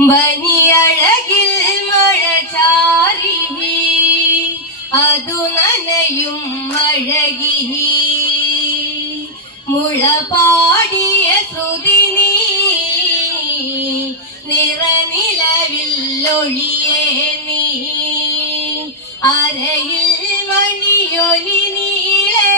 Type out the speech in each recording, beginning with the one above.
വനിയഴകിൽ മഴ ചാരി അതു നനയും മഴകി മുള പാടിയ ശ്രുതി നീ നിറനിലവിൽ ഒളിയേ നീ. അരയിൽ മണിയൊലി നീളേ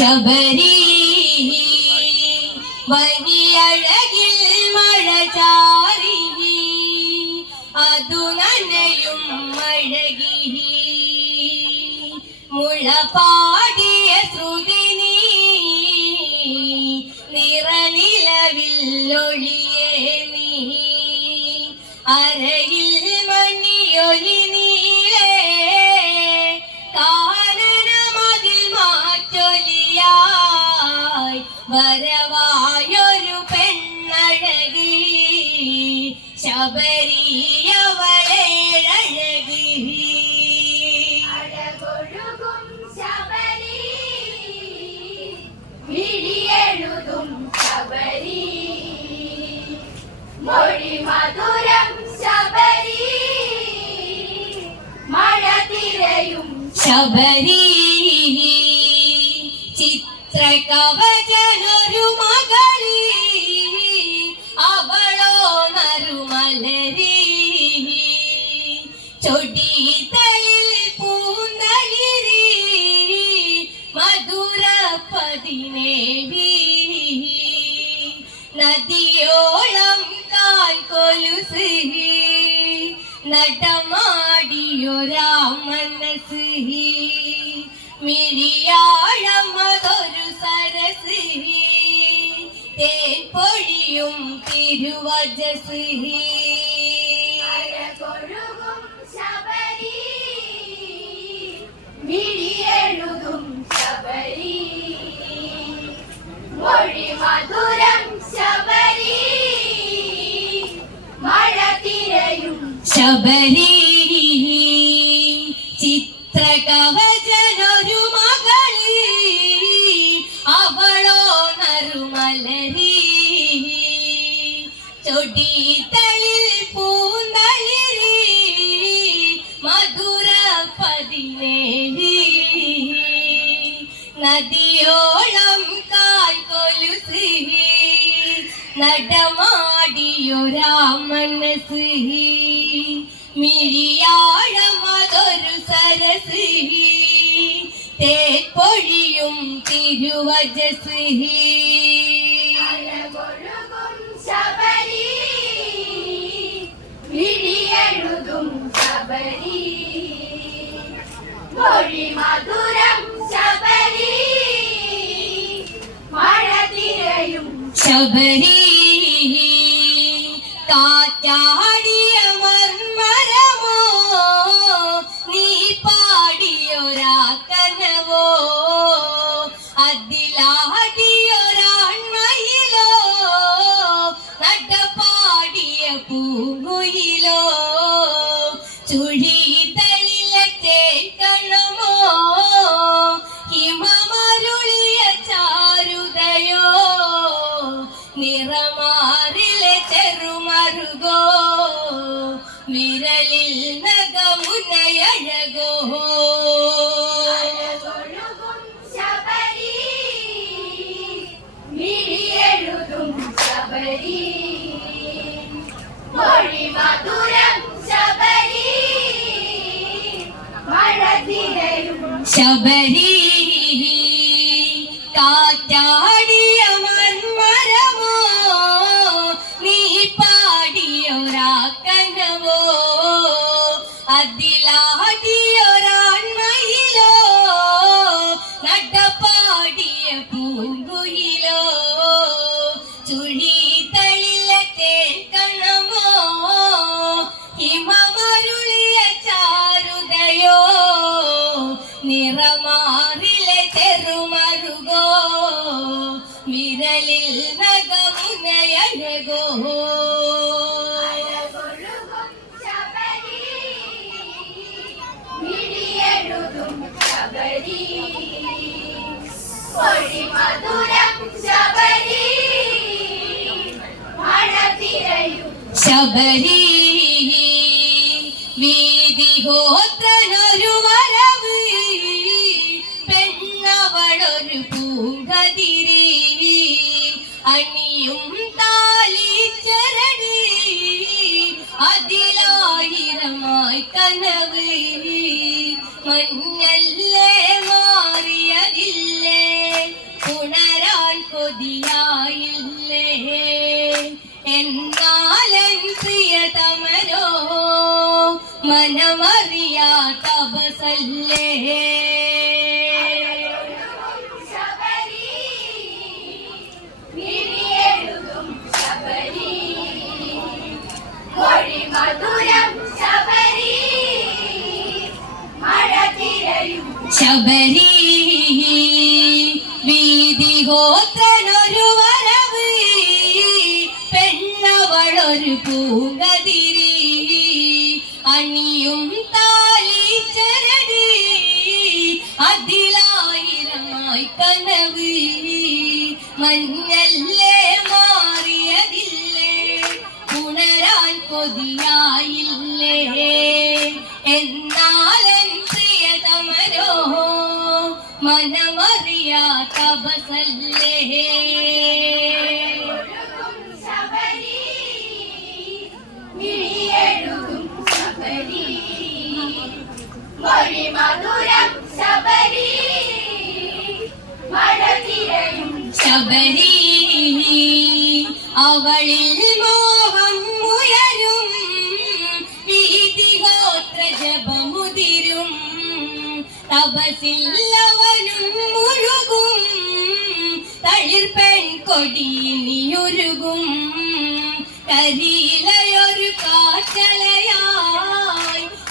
ശബരി. വലിയഴകിൽ മഴ ചാരി അതു നനയും മഴകി മുള മധുരം ശബരി. മഴ തിരയും ശബരി. ചിത്രകവചനൊരു മകളി. അവളോ ചൊടി തലിൽ പൂന്തളിരി. മധുര പതിനേഴി. നദിയോളം കൊലുസ് നടമാടിയൊരാ മനസ് മിഴിയാഴമതൊരു സരസ് തേൻ പൊഴിയും തിരുവജസ് ശബരി ചിത്രകവചനൊരു മകളി അവളോ നറുമലരി ചൊടിതളിൽ പൂന്തളിരി മധുര പതിനേഴി നദിയോളം കാൽ കൊലുസ് നടമാടിയൊരാ മനസ് തിരുവജസ് അഴകൊഴുകും ശബരി മിഴിയെഴുതും ശബരി മൊഴി മധുരം ശബരി മഴ തിരയും ശബരി കാറ്റാടിയ മൊഴി മധുരം ശബരി. മഴ തിരയും ശബരി കാറ്റാടിയ ശബരി വീതി ഗോത്രനൊരു വരവ് പെണ്ണവളൊരു പൂങ്കതിരി അണിയും താലിച്ചരട് അതിലായിരമായി കനവ് മഞ്ഞല്ലേ തിരയും വീതി ഗോത്രനൊരു വരവ് പെണ്ണവളൊരു പൂങ്കതിരി. അണിയും താലിച്ചരട് അതിലായിരമായി കനവ്. മഞ്ഞല്ലേ മാറിയതില്ലേ? ഉണരാൻ കൊതിയായില്ലേ? എന്നാലൻ മധുരം ശബരി അവളിൽ മോഹം ഉയരും വീതിഗോത്ര ജപമുതിരും. തപസില്ലവനും മുഴുകും തളിർ പെൺകൊടിനിയുരുകും കരിയിലയൊരു കാറ്റലയായി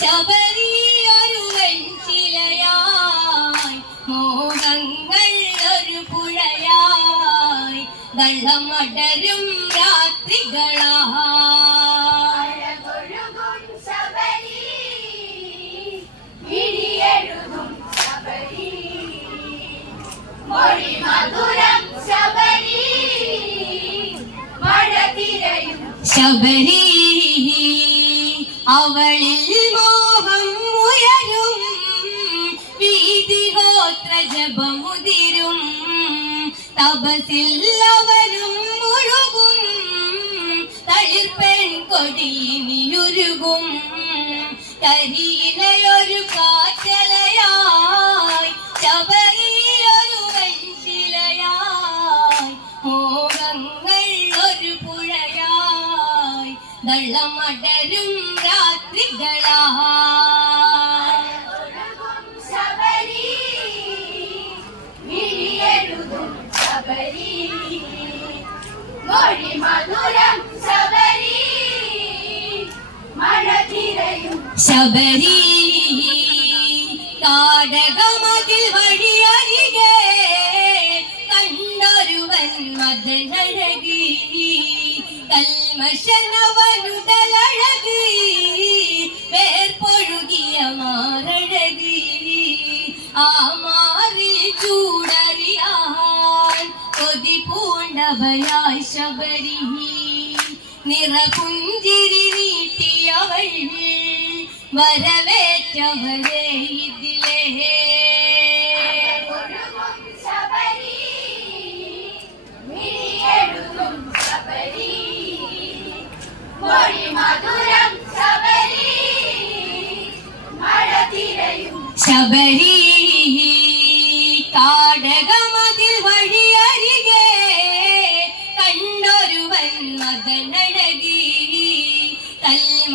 ശബരിയൊരു ഒരു വെൺചിലയായി മോഹങ്ങൾ ഒരു പുഴയായി വെള്ളമടരും രാത്രികളായി. ശബരി മധുരം ശബരി മഴ തിരയും ശബരി അവളിൽ മോഹം ഉയരും വീതിഗോത്ര ജപമുതിരും തപസില്ലവനും മുഴുകും തളിർ കൊടിയിനിയുരുകും കരിയിലയൊരു കാറ്റലയായി ശബരിയൊരു വെള്ളമടരും രാത്രികളാ. ശബരി ശബരി. മൊഴി മധുരം ശബരി മഴ തിരയും ശബരി. കാടകമതിൽ വഴിയരികെ പൂണ്ടവയായി ശബരി നിറപുഞ്ചിരി നീട്ടിയവൾ വരവേറ്റവരെ ഇതിലേ. ശബരി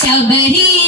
ശബരി പുഞ്ചിരിയാൽ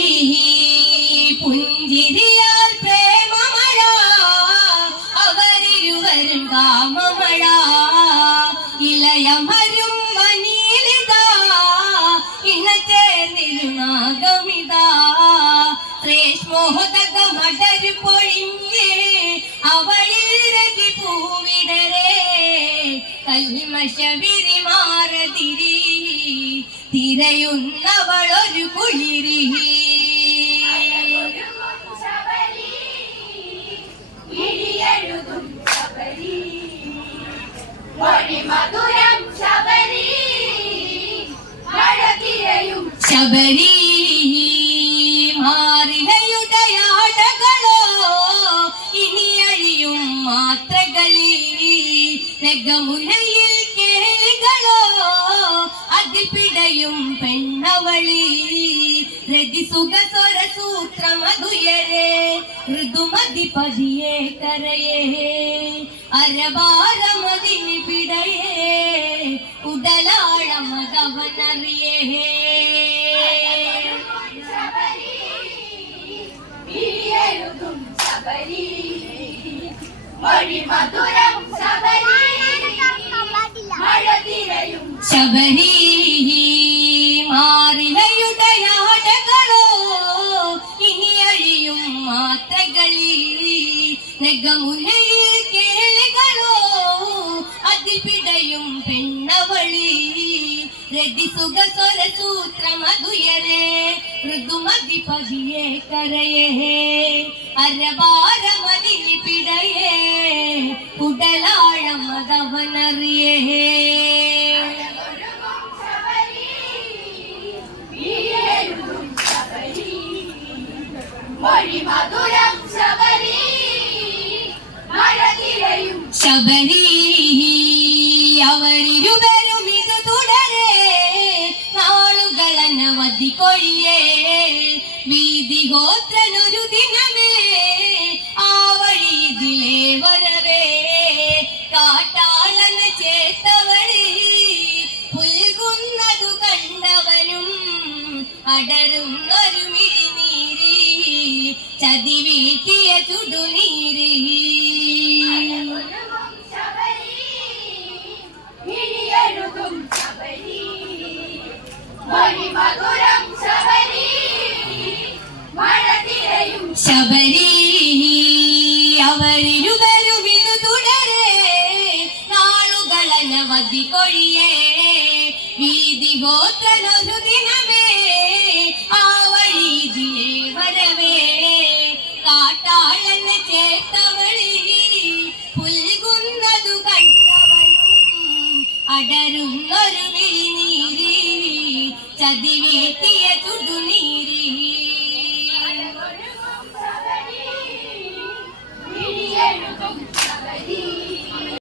ശ്രേഷ്മോദക മടര് പൊഴിഞ്ഞ് അവളിൽ പൂവിടരേ. കൽമഷ വിരി തിരയുന്നവളൊരു കുളിരി. ശബരി രംഗമുനയിൽ കേളികളോ അതിൽ പിടയും പെണ്ണവളി. രതി സുഖ സ്വര സൂത്ര മധുയരേ ഋതുമതി പതിയെ കരയേ. അരഭാരമതിന് പിടയേ ഉടലാഴമതവനറിയേ ശബരി ശബരി മൊഴി മധുരം ശബരി മഴ തിരയും ശബരി മാറിനയുടയാടകളോ ഇനി അഴിയും മാത്രകളിൽ നെഗമുനയിൽ കേളികളോ അതിൽ പിടയും പെണ്ണവളി. രതി സുഖ സ്വര സൂത്ര മധുയരേ ഋതുമതി പതിയെ കരയേ. അരഭാരമതിന് പിടയേ ഉടലാഴമതവനറിയേ ഒരുങ്ങും ശബരി വിളിയെഴുതും ശബരി മൊഴി മധുരം ശബരി അവരിരുവരും ഇത് തുടരേ. നാളുകൾ അനവധി കൊഴിയേ വീതി ഗോത്രനൊരു ദിനമേ. ആ വഴി ഇതിലേ വരവേ. കാട്ടാളന ചേത്തവളി പുൽകുന്നതു കണ്ടവനും അടരുന്നൊരു ശബരി മഴ തിരയും ശബരി അവരിരുവരും ഇത് തുടരേ. നാളുകൾ അനവധി കൊഴിയേ. വീതി ഗോത്രനൊരു ദിനമേ. അടരുന്നൊരു